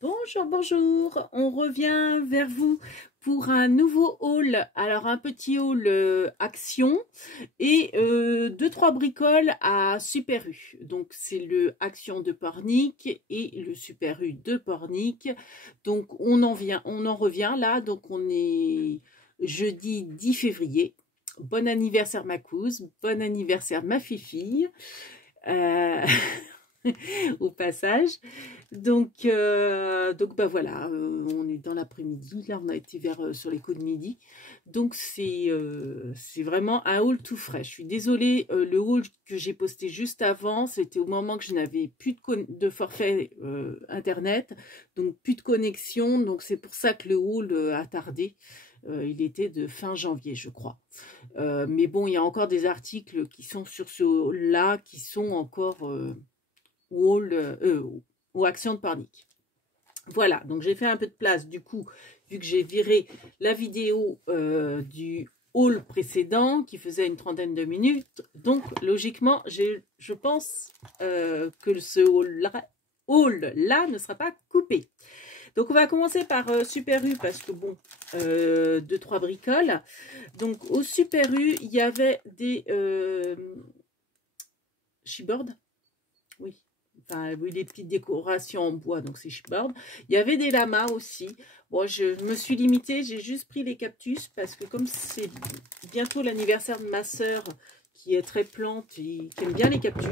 Bonjour, bonjour, on revient vers vous pour un nouveau haul. Alors un petit haul Action et deux trois bricoles à Super U. Donc c'est le Action de Pornic et le Super U de Pornic. Donc on en revient là. Donc on est jeudi 10 février. Bon anniversaire ma cousine, bon anniversaire ma fille. Euh, au passage. Donc bah voilà, on est dans l'après-midi. Là, on a été sur les coups de midi. Donc c'est vraiment un haul tout frais. Je suis désolée, le haul que j'ai posté juste avant, c'était au moment que je n'avais plus de forfait internet, donc plus de connexion. Donc c'est pour ça que le haul a tardé. Il était de fin janvier, je crois. Mais bon, il y a encore des articles qui sont sur ce haul-là, qui sont encore aux actions de Pornic. Voilà, donc j'ai fait un peu de place du coup, vu que j'ai viré la vidéo du haul précédent qui faisait une trentaine de minutes. Donc logiquement, je pense que ce haul-là ne sera pas coupé. Donc on va commencer par Super U parce que bon, 2-3 bricoles. Donc au Super U, il y avait des chipboards. Oui. Enfin, oui, les petites décorations en bois, donc c'est chipboard. Il y avait des lamas aussi. Bon, je me suis limitée, j'ai juste pris les cactus parce que comme c'est bientôt l'anniversaire de ma sœur qui est très plante et qui aime bien les cactus.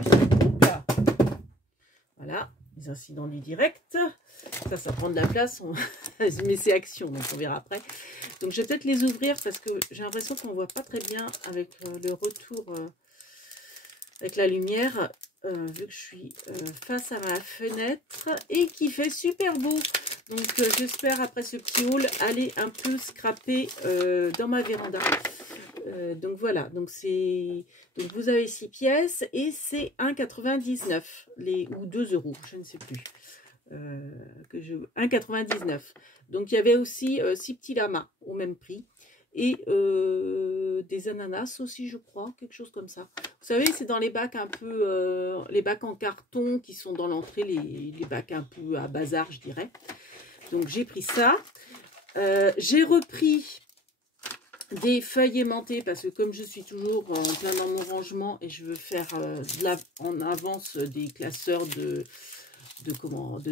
Voilà, les incidents du direct. Ça prend de la place, mais c'est Action, donc on verra après. Donc je vais peut-être les ouvrir parce que j'ai l'impression qu'on ne voit pas très bien avec le retour, avec la lumière. Vu que je suis face à ma fenêtre et qui fait super beau. Donc j'espère après ce petit haul aller un peu scraper dans ma véranda. Donc voilà, donc vous avez 6 pièces et c'est 1,99 ou 2 euros, je ne sais plus. 1,99. Donc il y avait aussi 6 petits lamas au même prix. Et des ananas aussi, je crois, quelque chose comme ça. Vous savez, c'est dans les bacs un peu, les bacs en carton qui sont dans l'entrée, les bacs un peu à bazar, je dirais. Donc j'ai pris ça. J'ai repris des feuilles aimantées parce que comme je suis toujours en plein dans mon rangement et je veux faire en avance des classeurs de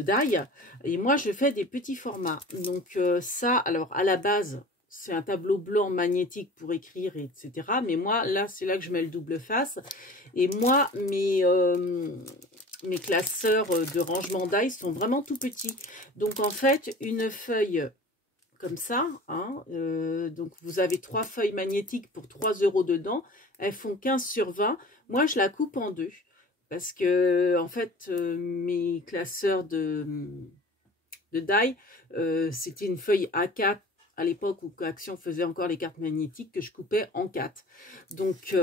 d'ail. Et moi, je fais des petits formats. Donc ça, alors à la base, c'est un tableau blanc magnétique pour écrire, etc. Mais moi, là, c'est là que je mets le double face. Et moi, mes classeurs de rangement d'ail sont vraiment tout petits. Donc, en fait, une feuille comme ça, hein, donc vous avez 3 feuilles magnétiques pour 3 euros dedans. Elles font 15 sur 20. Moi, je la coupe en deux. Parce que, en fait, mes classeurs de die, c'était une feuille A4 à l'époque où Action faisait encore les cartes magnétiques que je coupais en 4. Donc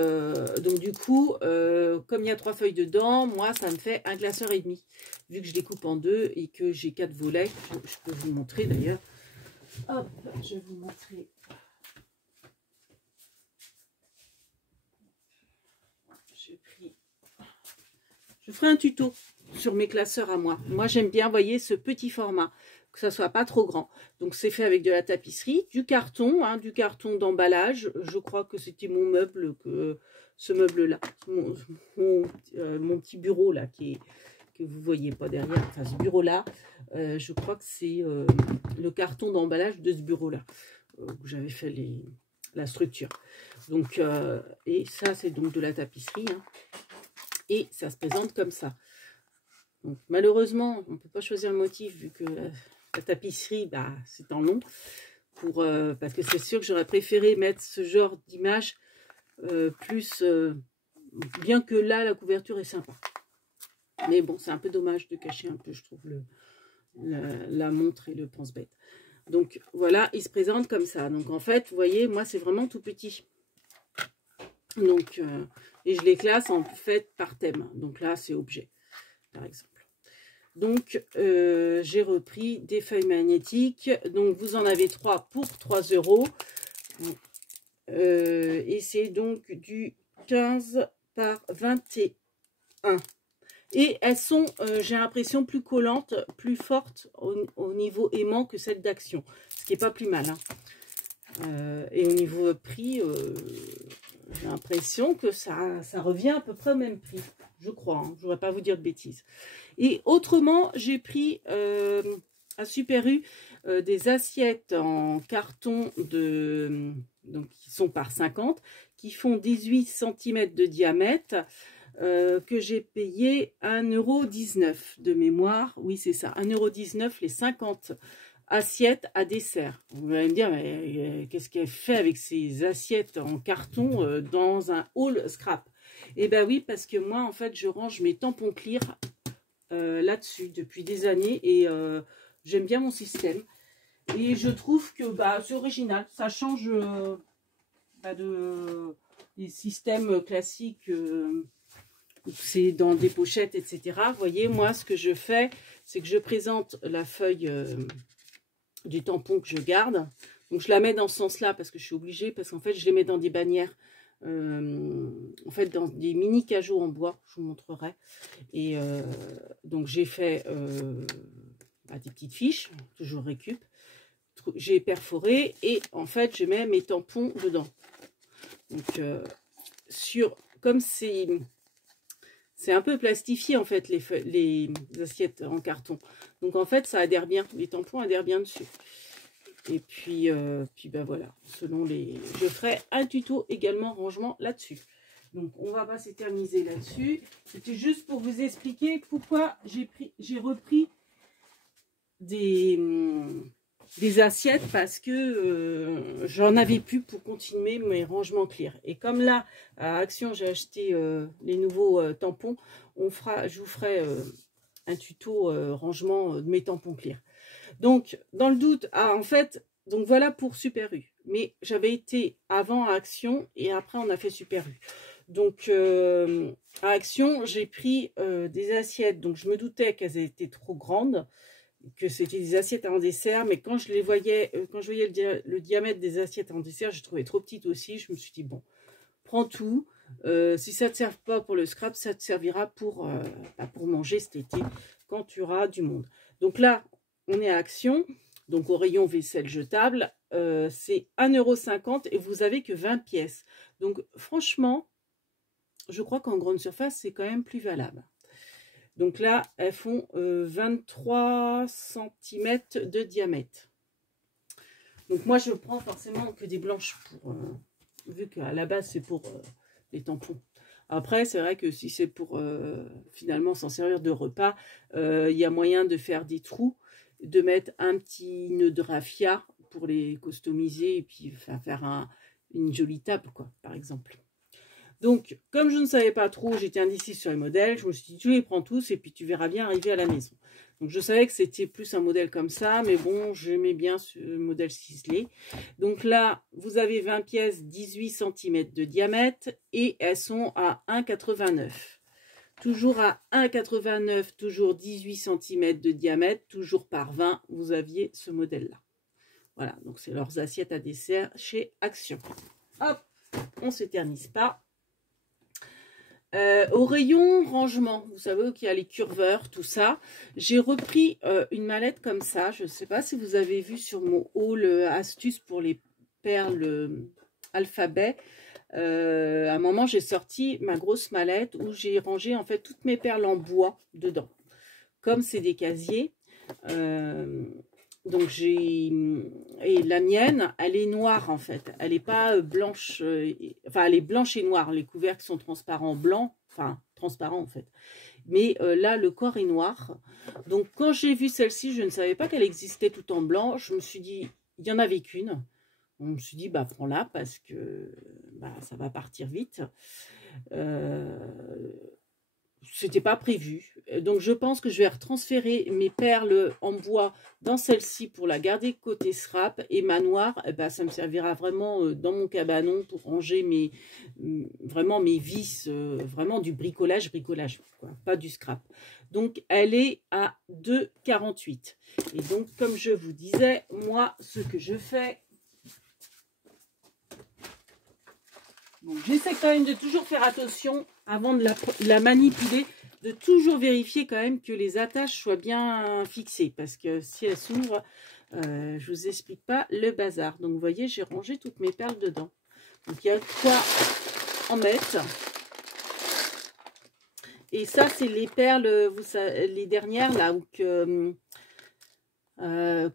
du coup, comme il y a 3 feuilles dedans, moi, ça me fait un classeur et demi. Vu que je les coupe en deux et que j'ai 4 volets, je peux vous montrer d'ailleurs. Hop, je vais vous montrer. Je ferai un tuto sur mes classeurs à moi. Moi, j'aime bien, voyez, ce petit format, que ça soit pas trop grand. Donc, c'est fait avec de la tapisserie, du carton d'emballage. Je crois que c'était mon meuble, ce meuble-là, mon petit bureau là, que vous voyez pas derrière. Enfin, ce bureau-là, je crois que c'est le carton d'emballage de ce bureau-là où j'avais fait la structure. Donc, et ça, c'est donc de la tapisserie. Hein. Et ça se présente comme ça. Donc, malheureusement, on ne peut pas choisir le motif vu que la tapisserie, bah, c'est en long. Parce que c'est sûr que j'aurais préféré mettre ce genre d'image plus... bien que là, la couverture est sympa. Mais bon, c'est un peu dommage de cacher un peu, je trouve, la montre et le pense-bête. Donc, voilà, il se présente comme ça. Donc, en fait, vous voyez, moi, c'est vraiment tout petit. Donc, et je les classe en fait par thème. Donc là, c'est objet, par exemple. Donc, j'ai repris des feuilles magnétiques. Donc, vous en avez 3 pour 3 euros. Et c'est donc du 15 par 21. Et elles sont, j'ai l'impression, plus collantes, plus fortes au niveau aimant que celles d'Action. Ce qui n'est pas plus mal. Hein. Et au niveau prix, j'ai l'impression que ça revient à peu près au même prix. Je crois, hein. Je ne voudrais pas vous dire de bêtises. Et autrement, j'ai pris à Super U des assiettes en carton donc, qui sont par 50, qui font 18 cm de diamètre, que j'ai payé 1,19 € de mémoire. Oui, c'est ça, 1,19 € les 50 assiettes à dessert. Vous allez me dire, mais qu'est-ce qu'elle fait avec ces assiettes en carton dans un haul scrap? Eh bien oui, parce que moi, en fait, je range mes tampons clear là-dessus depuis des années et j'aime bien mon système. Et je trouve que c'est original, ça change des systèmes classiques. C'est dans des pochettes, etc. Vous voyez, moi, ce que je fais, c'est que je présente la feuille du tampon que je garde. Donc, je la mets dans ce sens-là parce que je suis obligée, parce qu'en fait, je les mets dans des bannières, en fait, dans des mini cajots en bois. Je vous montrerai. Et donc, j'ai fait des petites fiches que je récup. J'ai perforé et en fait, je mets mes tampons dedans. Donc, comme c'est un peu plastifié en fait les assiettes en carton. Donc en fait ça adhère bien, les tampons adhèrent bien dessus. Et puis voilà, je ferai un tuto également rangement là-dessus. Donc on va pas s'éterniser là-dessus. C'était juste pour vous expliquer pourquoi j'ai repris des assiettes parce que j'en avais plus pour continuer mes rangements clear. Et comme là, à Action, j'ai acheté les nouveaux tampons, je vous ferai un tuto rangement de mes tampons clear. Donc, dans le doute, en fait, donc voilà pour Super U. Mais j'avais été avant à Action et après on a fait Super U. Donc, à Action, j'ai pris des assiettes. Donc, je me doutais qu'elles étaient trop grandes, que c'était des assiettes en dessert, mais quand je les voyais, quand je voyais le diamètre des assiettes en dessert, je trouvais trop petites aussi. Je me suis dit, bon, prends tout. Si ça ne te sert pas pour le scrap, ça te servira pour manger cet été, quand tu auras du monde. Donc là, on est à Action, donc au rayon vaisselle jetable, c'est 1,50 € et vous avez que 20 pièces. Donc franchement, je crois qu'en grande surface, c'est quand même plus valable. Donc là, elles font 23 cm de diamètre. Donc moi, je prends forcément que des blanches, vu qu'à la base, c'est pour les tampons. Après, c'est vrai que si c'est pour finalement s'en servir de repas, il y a moyen de faire des trous, de mettre un petit nœud de raffia pour les customiser et puis faire une jolie table, quoi, par exemple. Donc, comme je ne savais pas trop, j'étais indécise sur les modèles, je me suis dit, tu les prends tous et puis tu verras bien arriver à la maison. Donc, je savais que c'était plus un modèle comme ça, mais bon, j'aimais bien ce modèle ciselé. Donc là, vous avez 20 pièces, 18 cm de diamètre et elles sont à 1,89 €. Toujours à 1,89 €, toujours 18 cm de diamètre, toujours par 20, vous aviez ce modèle-là. Voilà, donc c'est leurs assiettes à dessert chez Action. Hop, on ne s'éternise pas. Au rayon rangement, vous savez qu'il y a les curveurs, tout ça. J'ai repris une mallette comme ça. Je ne sais pas si vous avez vu sur mon haul astuce pour les perles alphabet. À un moment, j'ai sorti ma grosse mallette où j'ai rangé en fait toutes mes perles en bois dedans. Comme c'est des casiers. Donc et la mienne, elle est noire en fait, elle n'est pas blanche, enfin elle est blanche et noire, les couvercles sont transparents blancs, enfin transparents en fait, mais là le corps est noir. Donc quand j'ai vu celle-ci, je ne savais pas qu'elle existait tout en blanc, je me suis dit, il y en avait qu'une, je me suis dit bah prends-la parce que ça va partir vite. C'était pas prévu, donc je pense que je vais retransférer mes perles en bois dans celle-ci pour la garder côté scrap, et ma noire, ça me servira vraiment dans mon cabanon pour ranger vraiment mes vis, vraiment du bricolage quoi, pas du scrap. Donc elle est à 2,48 €. Et donc comme je vous disais, moi ce que je fais, bon, j'essaie quand même de toujours faire attention avant de la manipuler, de toujours vérifier quand même que les attaches soient bien fixées. Parce que si elles s'ouvrent, je vous explique pas le bazar. Donc vous voyez, j'ai rangé toutes mes perles dedans. Donc il y a quoi en mettre. Et ça, c'est les perles, vous savez, les dernières là, où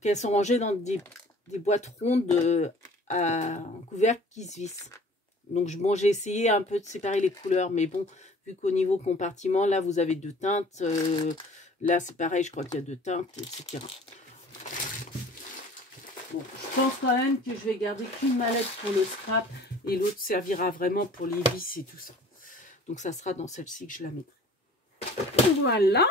qu'elles sont rangées dans des boîtes rondes en couvercle qui se vissent. Donc bon, j'ai essayé un peu de séparer les couleurs, mais bon, vu qu'au niveau compartiment, là, vous avez deux teintes. Là, c'est pareil, je crois qu'il y a deux teintes, etc. Bon, je pense quand même que je vais garder qu'une mallette pour le scrap et l'autre servira vraiment pour les vis et tout ça. Donc, ça sera dans celle-ci que je la mettrai. Voilà.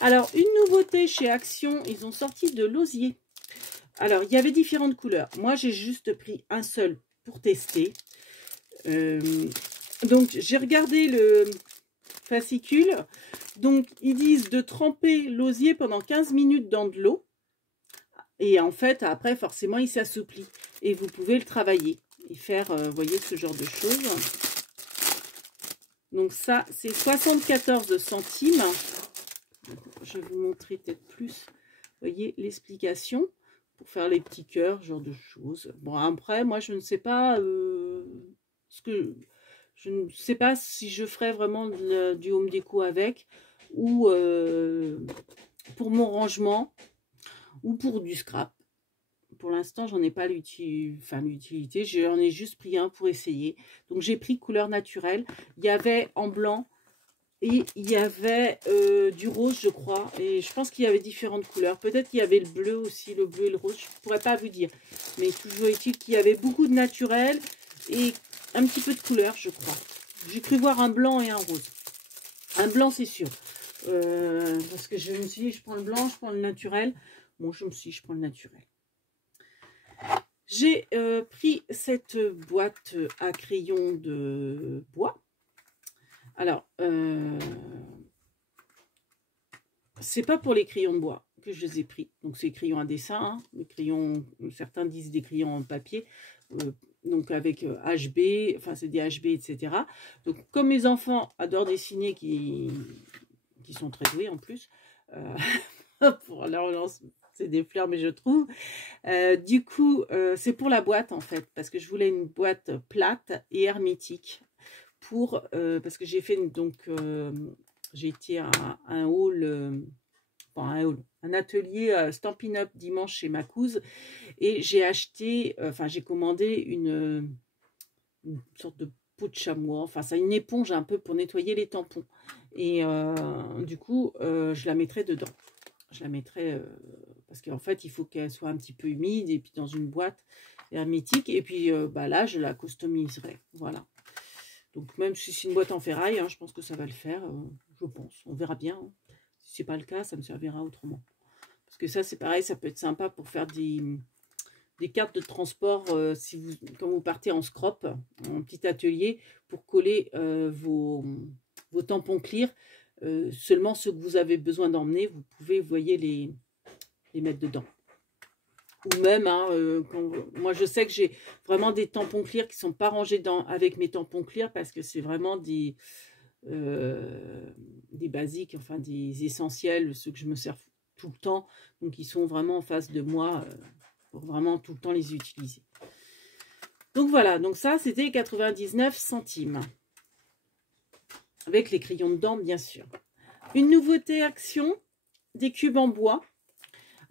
Alors, une nouveauté chez Action, ils ont sorti de l'osier. Alors, il y avait différentes couleurs. Moi, j'ai juste pris un seul pour tester. Donc, j'ai regardé le fascicule. Donc, ils disent de tremper l'osier pendant 15 minutes dans de l'eau. Et en fait, après, forcément, il s'assouplit. Et vous pouvez le travailler et faire, vous voyez, ce genre de choses. Donc, ça, c'est 74 centimes. Je vais vous montrer peut-être plus, vous voyez, l'explication. Pour faire les petits cœurs, genre de choses. Bon, après, moi, je ne sais pas je ne sais pas si je ferai vraiment du home déco avec, ou pour mon rangement, ou pour du scrap. Pour l'instant, j'en ai pas l'utilité. J'en ai juste pris un pour essayer. Donc, j'ai pris couleur naturelle. Il y avait en blanc. Et il y avait du rose, je crois. Et je pense qu'il y avait différentes couleurs. Peut-être qu'il y avait le bleu aussi, le bleu et le rose. Je ne pourrais pas vous dire. Mais toujours est-il qu'il y avait beaucoup de naturel et un petit peu de couleur, je crois. J'ai cru voir un blanc et un rose. Un blanc, c'est sûr. Parce que je me suis dit, je prends le blanc, je prends le naturel. Bon, je me suis dit, je prends le naturel. J'ai pris cette boîte à crayon de bois. Alors, c'est pas pour les crayons de bois que je les ai pris. Donc, c'est crayons à dessin. Hein. Les crayons, certains disent des crayons en papier. Donc, avec HB, enfin, c'est des HB, etc. Donc, comme mes enfants adorent dessiner, qui sont très doués en plus, pour leur relance, c'est des fleurs, mais je trouve. Du coup, c'est pour la boîte, en fait, parce que je voulais une boîte plate et hermétique. Parce que j'ai fait j'ai été à un hall, un atelier Stampin' Up dimanche chez Macouse et j'ai acheté, j'ai commandé une sorte de peau de chamois, enfin c'est une éponge un peu pour nettoyer les tampons et du coup je la mettrai dedans. Je la mettrai parce qu'en fait il faut qu'elle soit un petit peu humide et puis dans une boîte hermétique et puis là je la customiserai, voilà. Donc, même si c'est une boîte en ferraille, hein, je pense que ça va le faire, je pense. On verra bien. Hein. Si ce n'est pas le cas, ça me servira autrement. Parce que ça, c'est pareil, ça peut être sympa pour faire des cartes de transport quand vous partez en scrop, en petit atelier, pour coller vos tampons clear. Seulement ceux que vous avez besoin d'emmener, vous pouvez, vous voyez, les mettre dedans. Ou même, hein, moi je sais que j'ai vraiment des tampons clear qui ne sont pas rangés avec mes tampons clear parce que c'est vraiment des basiques, enfin des essentiels, ceux que je me sers tout le temps. Donc ils sont vraiment en face de moi pour vraiment tout le temps les utiliser. Donc voilà, donc ça c'était 99 centimes. Avec les crayons dedans bien sûr. Une nouveauté Action, des cubes en bois.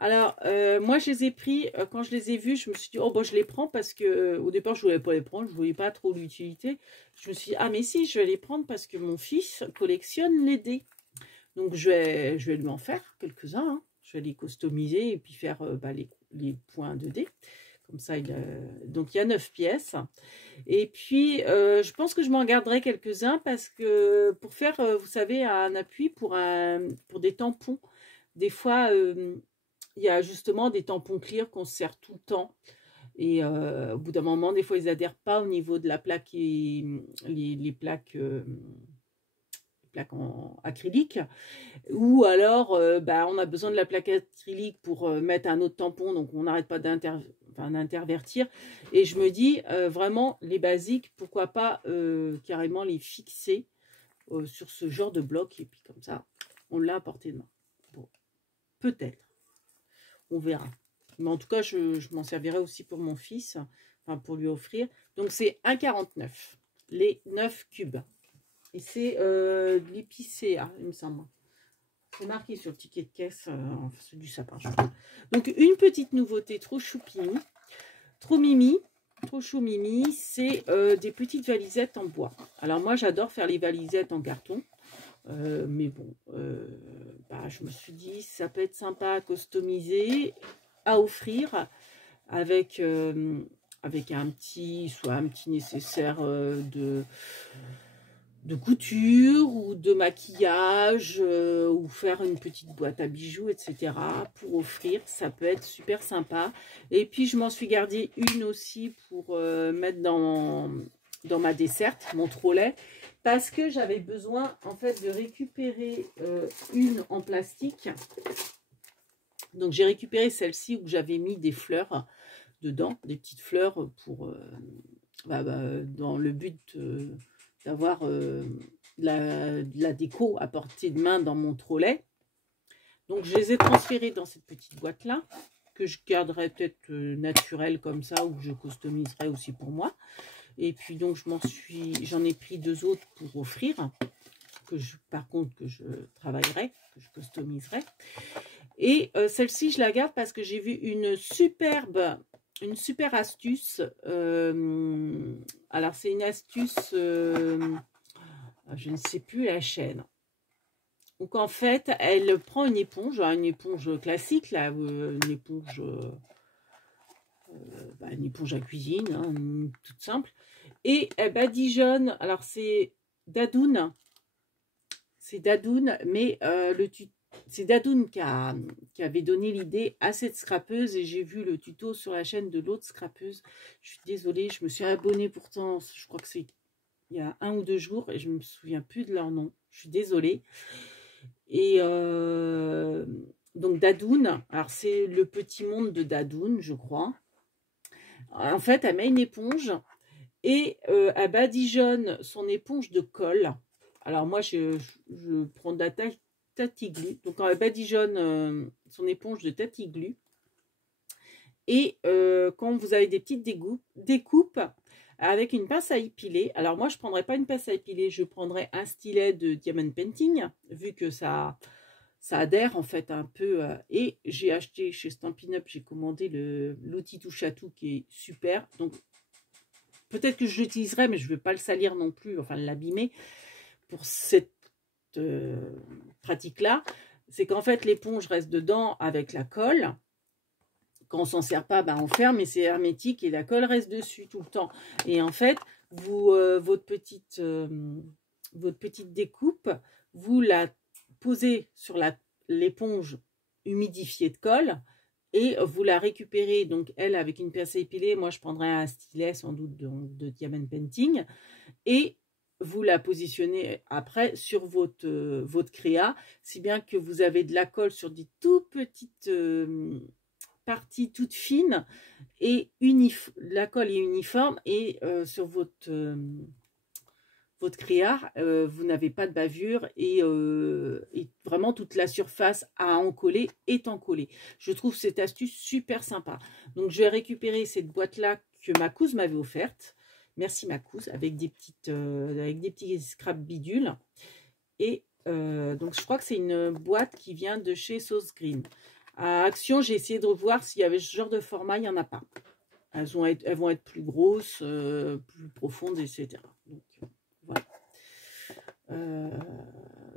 Alors, moi, je les ai pris, quand je les ai vus, je me suis dit, oh, bon, je les prends parce que, au départ, je ne voulais pas les prendre, je ne voyais pas trop l'utilité. Je me suis dit, ah, mais si, je vais les prendre parce que mon fils collectionne les dés. Donc, je vais lui en faire quelques-uns. Hein. Je vais les customiser et puis faire les points de dés. Comme ça, donc, il y a 9 pièces. Et puis, je pense que je m'en garderai quelques-uns parce que pour faire, vous savez, un appui pour des tampons, des fois... il y a justement des tampons clear qu'on se sert tout le temps. Et au bout d'un moment, des fois, ils n'adhèrent pas au niveau de la plaque, les plaques en acrylique. Ou alors, on a besoin de la plaque acrylique pour mettre un autre tampon. Donc, on n'arrête pas d'intervertir. Et je me dis, vraiment, les basiques, pourquoi pas carrément les fixer sur ce genre de bloc. Et puis comme ça, on l'a à portée de main. Bon, peut-être. On verra. Mais en tout cas, je m'en servirai aussi pour mon fils. Enfin, pour lui offrir. Donc, c'est 1,49. Les 9 cubes. Et c'est de l'épicéa, il me semble. C'est marqué sur le ticket de caisse. Enfin, c'est du sapin, je trouve. Donc, une petite nouveauté trop choupimi. Trop mimi. Trop chou mimi. C'est des petites valisettes en bois. Alors, moi, j'adore faire les valisettes en carton. Mais bon, je me suis dit, ça peut être sympa à customiser, à offrir avec, avec soit un petit nécessaire de couture ou de maquillage ou faire une petite boîte à bijoux, etc. pour offrir. Ça peut être super sympa. Et puis, je m'en suis gardé une aussi pour mettre dans ma desserte, mon trolley. Parce que j'avais besoin, en fait, de récupérer une en plastique. Donc, j'ai récupéré celle-ci où j'avais mis des fleurs dedans, des petites fleurs pour, dans le but d'avoir la déco à portée de main dans mon trolley. Donc, je les ai transférées dans cette petite boîte-là, que je garderai peut-être naturelle comme ça, ou que je customiserai aussi pour moi. Et puis donc j'en ai pris 2 autres pour offrir, par contre que je travaillerai, que je customiserai. Et celle-ci je la garde parce que j'ai vu une super astuce. Alors c'est une astuce, je ne sais plus la chaîne. Donc en fait elle prend une éponge classique là, une éponge à cuisine, hein, toute simple. Et elle badigeonne, alors c'est Dadoun, mais c'est Dadoun qui avait donné l'idée à cette scrapeuse et j'ai vu le tuto sur la chaîne de l'autre scrapeuse. Je suis désolée, je me suis abonnée pourtant, je crois que c'est il y a 1 ou 2 jours et je ne me souviens plus de leur nom. Je suis désolée. Et donc Dadoun, alors c'est le petit monde de Dadoun, je crois. En fait, elle met une éponge et elle badigeonne son éponge de colle. Alors moi, je prends de la Tatiglu. Donc, elle badigeonne son éponge de Tatiglu. Et quand vous avez des petites découpes avec une pince à épiler. Alors moi, je ne prendrais pas une pince à épiler. Je prendrais un stylet de Diamond Painting, vu que ça adhère en fait un peu. Et j'ai acheté chez Stampin' Up, j'ai commandé l'outil touche à tout qui est super. Donc peut-être que je l'utiliserai, mais je ne vais pas le salir non plus, enfin l'abîmer pour cette pratique-là. C'est qu'en fait l'éponge reste dedans avec la colle. Quand on s'en sert pas, on ferme et c'est hermétique et la colle reste dessus tout le temps. Et en fait, votre petite découpe, vous la posez sur l'éponge humidifiée de colle et vous la récupérez. Donc, elle, avec une pince à épiler, moi, je prendrais un stylet sans doute de Diamond Painting et vous la positionnez après sur votre créa, si bien que vous avez de la colle sur des tout petites parties toutes fines et la colle est uniforme et sur votre créa, vous n'avez pas de bavure et vraiment toute la surface à encoller est encollée. Je trouve cette astuce super sympa. Donc je vais récupérer cette boîte-là que ma cousine m'avait offerte. Merci ma cousine, avec des petits scrap bidules. Et donc je crois que c'est une boîte qui vient de chez Sauce Green. À Action, j'ai essayé de voir s'il y avait ce genre de format, il n'y en a pas. Elles vont être plus grosses, plus profondes, etc. Donc, voilà.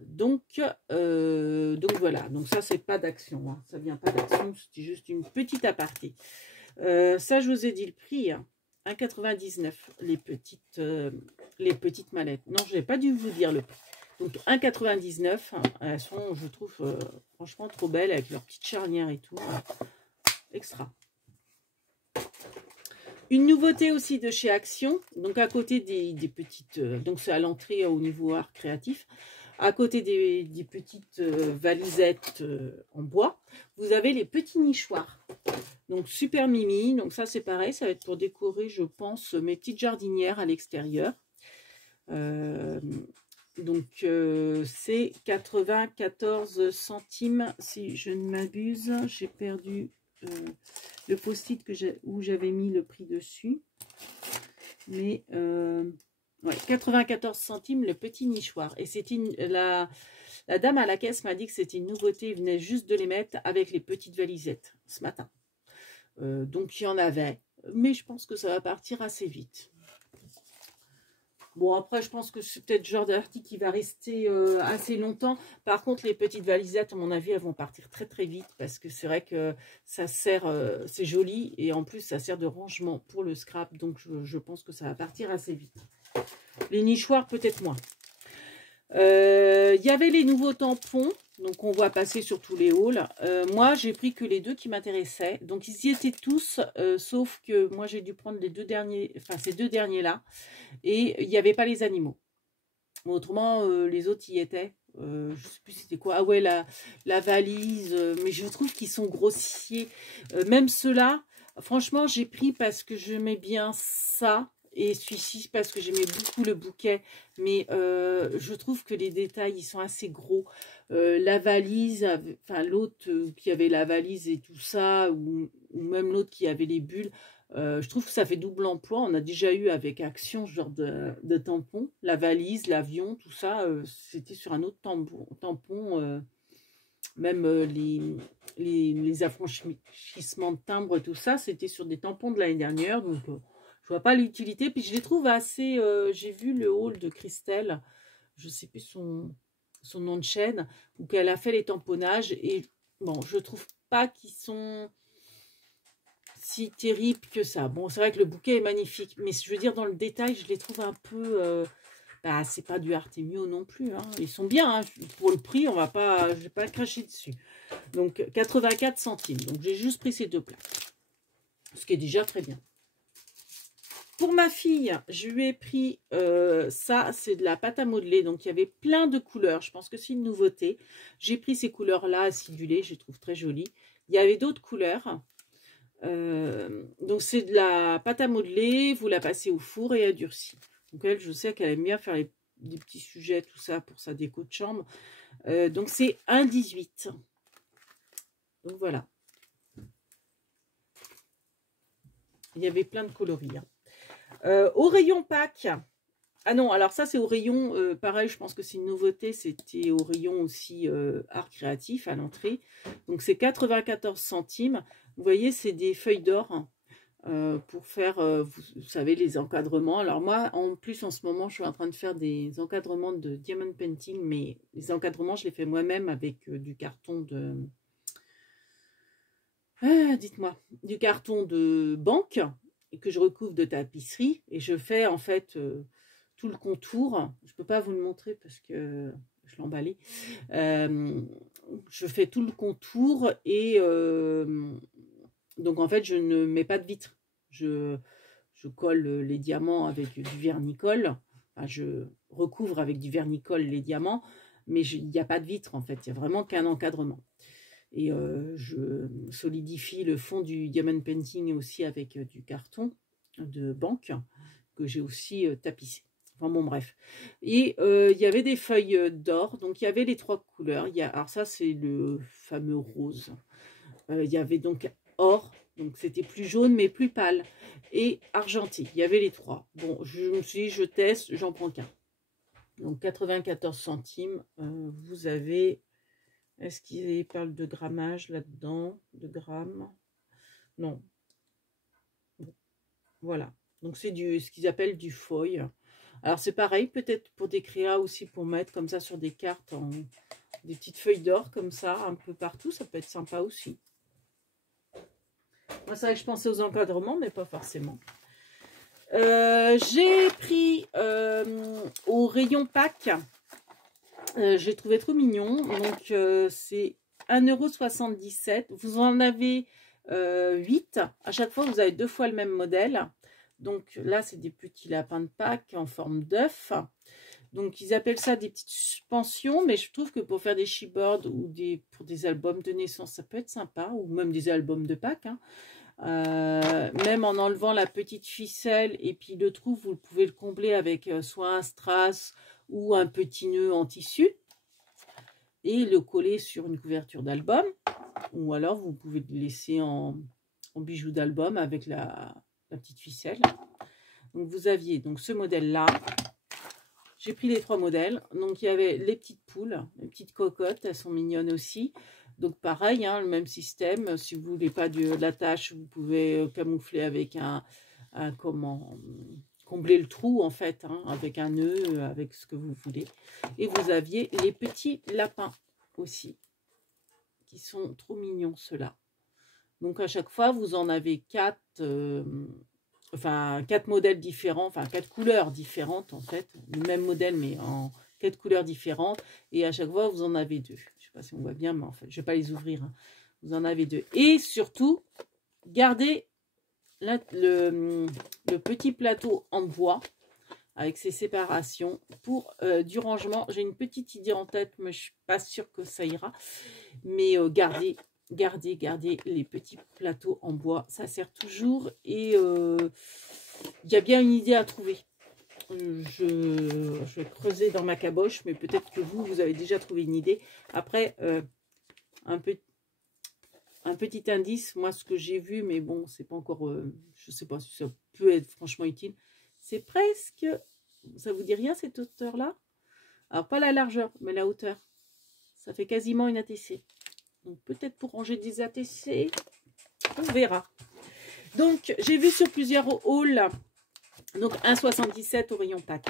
Donc voilà. Donc ça, c'est pas d'Action. Hein. Ça vient pas d'Action, c'était juste une petite aparté. Ça, je vous ai dit le prix. Hein. 1,99 les petites mallettes. Non, je n'ai pas dû vous dire le prix. Donc 1,99, elles sont, je trouve, franchement trop belles avec leurs petites charnières et tout. Extra. Une nouveauté aussi de chez Action, donc à côté des petites, donc c'est à l'entrée au niveau art créatif, à côté des petites valisettes en bois, vous avez les petits nichoirs. Donc super mimi, donc ça c'est pareil, ça va être pour décorer, je pense, mes petites jardinières à l'extérieur. Donc, c'est 94 centimes, si je ne m'abuse. J'ai perdu le post-it où j'avais mis le prix dessus. Mais, ouais, 94 centimes, le petit nichoir. Et c'était la dame à la caisse m'a dit que c'était une nouveauté. Il venait juste de les mettre avec les petites valisettes ce matin. Donc, il y en avait. Mais je pense que ça va partir assez vite. Bon, après, je pense que c'est peut-être le genre d'article qui va rester assez longtemps. Par contre, les petites valisettes, à mon avis, elles vont partir très très vite parce que c'est vrai que ça sert, c'est joli et en plus, ça sert de rangement pour le scrap. Donc, je pense que ça va partir assez vite. Les nichoirs, peut-être moins. Il y avait les nouveaux tampons, donc on voit passer sur tous les hauls. Moi, j'ai pris que les deux qui m'intéressaient. Donc, ils y étaient tous, sauf que moi, j'ai dû prendre les deux derniers, enfin, ces deux derniers-là. Et il n'y avait pas les animaux. Autrement, les autres y étaient. Je ne sais plus c'était quoi. Ah ouais, la valise. Mais je trouve qu'ils sont grossiers. Même ceux-là, franchement, j'ai pris parce que j'aimais bien ça. Et celui-ci parce que j'aimais beaucoup le bouquet. Mais je trouve que les détails, ils sont assez gros. La valise, enfin l'autre qui avait la valise et tout ça, ou même l'autre qui avait les bulles, je trouve que ça fait double emploi. On a déjà eu avec Action ce genre de tampon. La valise, l'avion, tout ça, c'était sur un autre tampon. Même les affranchissements de timbres, tout ça, c'était sur des tampons de l'année dernière. Donc, je vois pas l'utilité. Puis, je les trouve assez... j'ai vu le haul de Christelle, je sais plus son nom de chaîne, où qu'elle a fait les tamponnages. Et bon, je trouve pas qu'ils sont si terrible que ça. Bon, c'est vrai que le bouquet est magnifique, mais je veux dire, dans le détail, je les trouve un peu... bah, c'est pas du Artemio non plus. Hein. Ils sont bien, hein. Pour le prix, on va pas, je vais pas cracher dessus. Donc, 84 centimes. Donc, j'ai juste pris ces deux plats. Ce qui est déjà très bien. Pour ma fille, je lui ai pris ça, c'est de la pâte à modeler. Donc, il y avait plein de couleurs. Je pense que c'est une nouveauté. J'ai pris ces couleurs-là acidulées. Je les trouve très jolies. Il y avait d'autres couleurs. Donc c'est de la pâte à modeler, vous la passez au four et elle durcit. Donc elle, je sais qu'elle aime bien faire des petits sujets, tout ça pour sa déco de chambre. Donc c'est 1,18. Donc voilà. Il y avait plein de coloris. Hein. Au rayon Pâques. Ah non, alors ça c'est au rayon, pareil, je pense que c'est une nouveauté, c'était au rayon aussi art créatif à l'entrée. Donc c'est 94 centimes. Vous voyez, c'est des feuilles d'or pour faire, vous savez, les encadrements. Alors moi, en plus, en ce moment, je suis en train de faire des encadrements de diamond painting, mais les encadrements, je les fais moi-même avec du carton de... dites-moi, du carton de banque que je recouvre de tapisserie et je fais en fait tout le contour. Je ne peux pas vous le montrer parce que je l'ai emballé. Je fais tout le contour et donc en fait je ne mets pas de vitre. Je colle les diamants avec du vernicole. Enfin, je recouvre avec du vernicole les diamants, mais il n'y a pas de vitre en fait. Il n'y a vraiment qu'un encadrement. Et je solidifie le fond du diamond painting aussi avec du carton de banque que j'ai aussi tapissé. Enfin bon, bref. Et il y avait des feuilles d'or. Donc, il y avait les trois couleurs. Alors ça, c'est le fameux rose. Il y avait donc or. Donc, c'était plus jaune, mais plus pâle. Et argenté. Il y avait les trois. Bon, je me suis dit, je teste, j'en prends qu'un. Donc, 94 centimes. Vous avez... Est-ce qu'il parle de grammage là-dedans? De grammes? Non. Bon, voilà. Donc, c'est ce qu'ils appellent du foil. Alors, c'est pareil, peut-être pour des créas aussi, pour mettre comme ça sur des cartes, des petites feuilles d'or comme ça, un peu partout. Ça peut être sympa aussi. Moi, c'est vrai que je pensais aux encadrements, mais pas forcément. J'ai pris au rayon Pâques. J'ai trouvé trop mignon. Donc, c'est 1,77 €. Vous en avez 8. À chaque fois, vous avez 2 fois le même modèle. Donc, là, c'est des petits lapins de Pâques en forme d'œuf. Donc, ils appellent ça des petites suspensions. Mais je trouve que pour faire des chipboards ou pour des albums de naissance, ça peut être sympa. Ou même des albums de Pâques. Hein. Même en enlevant la petite ficelle et puis le trou, vous pouvez le combler avec soit un strass ou un petit nœud en tissu et le coller sur une couverture d'album, ou alors vous pouvez le laisser en bijoux d'album avec la petite ficelle. Donc vous aviez donc ce modèle-là. J'ai pris les 3 modèles. Donc il y avait les petites poules, les petites cocottes, elles sont mignonnes aussi. Donc pareil, hein, le même système. Si vous voulez pas de la tache, vous pouvez camoufler avec comment combler le trou en fait, hein, avec un nœud, avec ce que vous voulez. Et vous aviez les petits lapins aussi, qui sont trop mignons ceux-là. Donc à chaque fois, vous en avez 4. Enfin 4 modèles différents, enfin 4 couleurs différentes en fait, le même modèle mais en 4 couleurs différentes, et à chaque fois vous en avez 2. Je ne sais pas si on voit bien, mais en fait je ne vais pas les ouvrir, hein. Vous en avez 2. Et surtout, gardez le petit plateau en bois avec ses séparations pour du rangement. J'ai une petite idée en tête, mais je ne suis pas sûre que ça ira, mais gardez les petits plateaux en bois, ça sert toujours, et il y a bien une idée à trouver. Je vais creuser dans ma caboche, mais peut-être que vous avez déjà trouvé une idée. Après, un petit indice, moi ce que j'ai vu, mais bon, c'est pas encore, je sais pas si ça peut être franchement utile, c'est presque, ça vous dit rien cette hauteur-là? Alors pas la largeur, mais la hauteur. Ça fait quasiment une ATC. Donc peut-être pour ranger des ATC, on verra. Donc j'ai vu sur plusieurs hauls, donc 1,77 au rayon pack.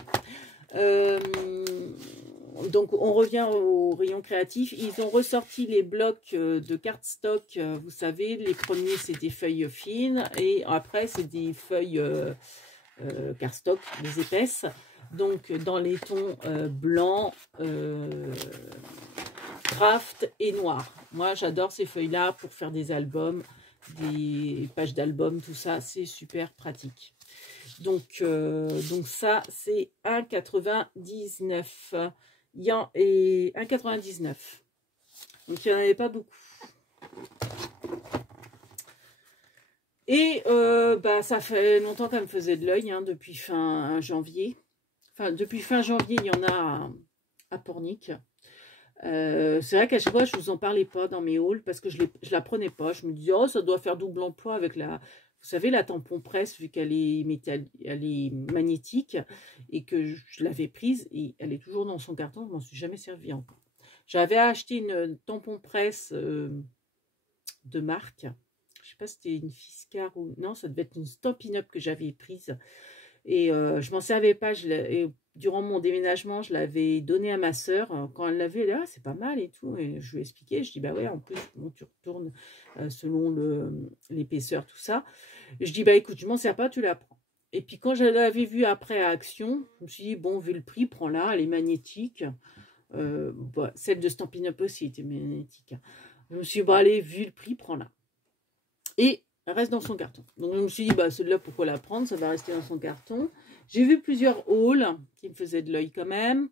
Donc on revient au rayon créatif. Ils ont ressorti les blocs de cardstock. Vous savez, les premiers c'est des feuilles fines et après c'est des feuilles cardstock, des épaisses. Donc dans les tons blanc, craft et noir. Moi j'adore ces feuilles là pour faire des albums, des pages d'albums, tout ça, c'est super pratique. Donc ça c'est 1,99. Il y en est 1,99. Donc il n'y en avait pas beaucoup. Et bah, ça fait longtemps qu'elle me faisait de l'œil, hein, depuis fin janvier. Enfin, depuis fin janvier, il y en a à Pornic. C'est vrai qu'à chaque fois, je ne vous en parlais pas dans mes hauls parce que je la prenais pas. Je me disais, oh, ça doit faire double emploi avec la... Vous savez, la tampon presse, vu qu'elle est, elle est magnétique et que je l'avais prise et elle est toujours dans son carton, je ne m'en suis jamais servi encore. J'avais acheté une tampon presse de marque. Je ne sais pas si c'était une Fiskars ou... Non, ça devait être une Stampin' Up que j'avais prise. Et je m'en servais pas. Durant mon déménagement, je l'avais donné à ma sœur. Quand elle l'avait, elle dit, ah, c'est pas mal et tout. Et je lui ai expliqué. Je dis, bah ouais, en plus, bon, tu retournes selon l'épaisseur, tout ça. Et je dis, bah écoute, je m'en sers pas, tu la prends. Et puis quand je l'avais vue après à Action, je me suis dit, bon, vu le prix, prends-la, elle est magnétique. Bah, celle de Stampin' Up aussi était magnétique. Je me suis dit, bah allez, vu le prix, prends-la. Et elle reste dans son carton. Donc je me suis dit, bah celle-là, pourquoi la prendre? Ça va rester dans son carton. J'ai vu plusieurs hauls qui me faisaient de l'œil quand même.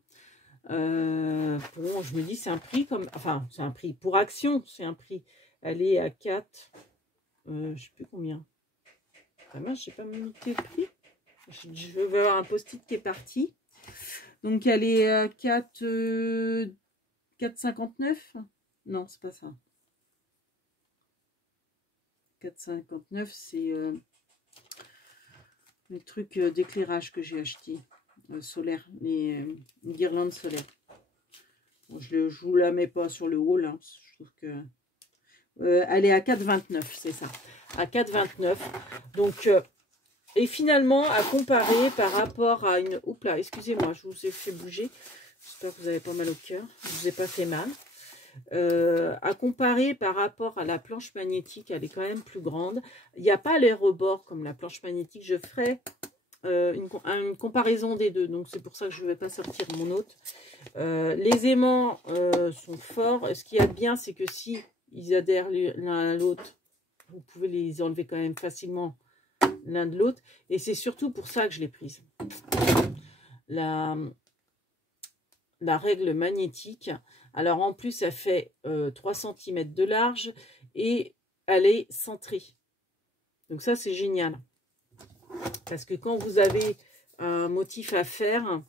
Bon, je me dis, c'est un prix comme... Enfin, c'est un prix pour Action, c'est un prix. Elle est à 4... je ne sais plus combien. Vraiment, je ne sais pas noter le prix. Je vais avoir un post-it qui est parti. Donc, elle est à 4,59. Non, c'est pas ça. 4,59, c'est les trucs d'éclairage que j'ai acheté solaire, les guirlandes solaires. Bon, je ne vous la mets pas sur le haul, hein, je trouve que elle est à 4,29, c'est ça, à 4,29. Donc et finalement à comparer par rapport à une... Oups là, excusez-moi, je vous ai fait bouger, j'espère que vous n'avez pas mal au cœur, je ne vous ai pas fait mal. À comparer par rapport à la planche magnétique, elle est quand même plus grande. Il n'y a pas les rebords comme la planche magnétique. Je ferai une comparaison des deux, donc c'est pour ça que je ne vais pas sortir mon autre. Les aimants sont forts. Ce qu'il y a de bien, c'est que si ils adhèrent l'un à l'autre, vous pouvez les enlever quand même facilement l'un de l'autre, et c'est surtout pour ça que je l'ai prise. La règle magnétique, alors en plus elle fait 3 cm de large et elle est centrée, donc ça c'est génial parce que quand vous avez un motif à faire,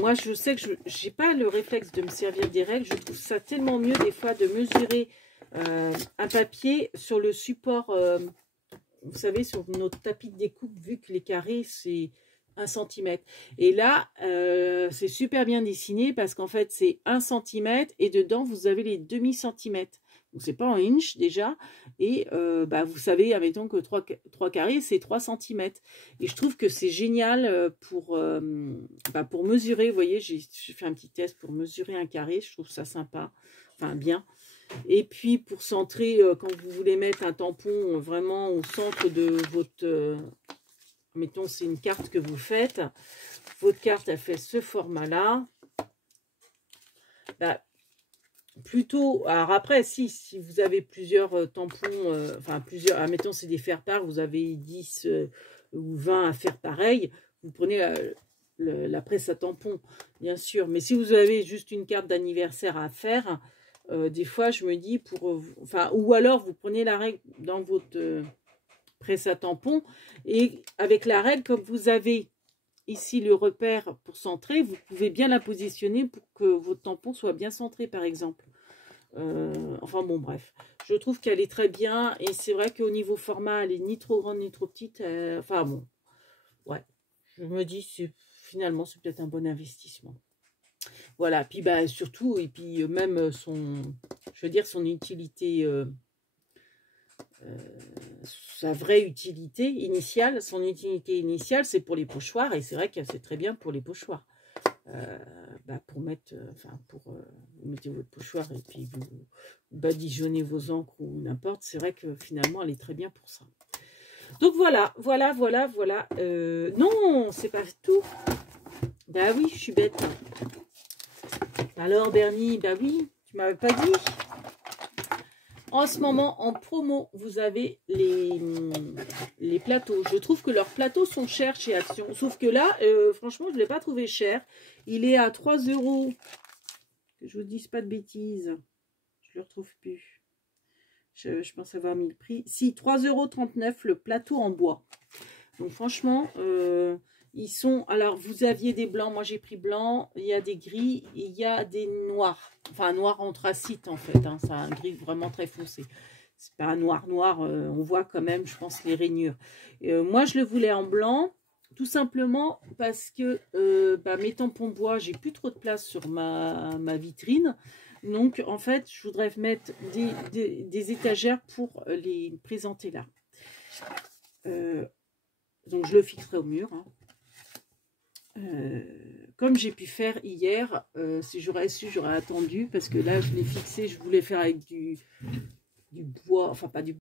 Moi, je sais que je n'ai pas le réflexe de me servir des règles. Je trouve ça tellement mieux des fois de mesurer un papier sur le support, vous savez, sur notre tapis de découpe, vu que les carrés, c'est 1 cm. Et là, c'est super bien dessiné parce qu'en fait, c'est 1 cm et dedans, vous avez les demi-centimètres. Donc, c'est pas en inch déjà. Et vous savez, admettons que 3 carrés, c'est 3 cm. Et je trouve que c'est génial pour mesurer. Vous voyez, j'ai fait un petit test pour mesurer un carré. Je trouve ça sympa. Enfin, bien. Et puis, pour centrer, quand vous voulez mettre un tampon vraiment au centre de votre... mettons, c'est une carte que vous faites. Votre carte a fait ce format-là. Plutôt, alors après, si vous avez plusieurs tampons, plusieurs, admettons, c'est des faire-part, vous avez 10 ou 20 à faire pareil, vous prenez la presse à tampon, bien sûr. Mais si vous avez juste une carte d'anniversaire à faire, des fois, je me dis, ou alors vous prenez la règle dans votre presse à tampon, et avec la règle, comme vous avez ici le repère pour centrer, vous pouvez bien la positionner pour que votre tampon soit bien centré, par exemple. Enfin bon, bref. Je trouve qu'elle est très bien. Et c'est vrai qu'au niveau format, elle est ni trop grande ni trop petite. Enfin bon, ouais. Je me dis, finalement, c'est peut-être un bon investissement. Voilà. Puis surtout, et puis même je veux dire, son utilité... sa vraie utilité initiale, c'est pour les pochoirs, et c'est vrai que c'est très bien pour les pochoirs. Pour mettre, vous mettez votre pochoir et puis vous badigeonnez vos encres ou n'importe, c'est vrai que finalement elle est très bien pour ça. Donc voilà. Non, c'est pas tout. Bah oui, je suis bête. Alors Bernie, bah oui, tu m'avais pas dit. En ce moment, en promo, vous avez les plateaux. Je trouve que leurs plateaux sont chers chez Action. Sauf que là, franchement, je ne l'ai pas trouvé cher. Il est à 3 €. Que je vous dise pas de bêtises. Je ne le retrouve plus. Je pense avoir mis le prix. Si, 3,39 € le plateau en bois. Donc franchement, ils sont... Alors, vous aviez des blancs. Moi, j'ai pris blanc. Il y a des gris. Il y a des noirs. Enfin, noir anthracite, en fait. Hein. C'est un gris vraiment très foncé. C'est pas un noir. On voit quand même, je pense, les rainures. Moi, je le voulais en blanc. Tout simplement parce que mes tampons bois, j'ai plus trop de place sur ma vitrine. Donc, en fait, je voudrais mettre des étagères pour les présenter là. Donc, je le fixerai au mur. Hein. Comme j'ai pu faire hier, si j'aurais su, j'aurais attendu. Parce que là, je l'ai fixé, je voulais faire avec du bois. Enfin, pas du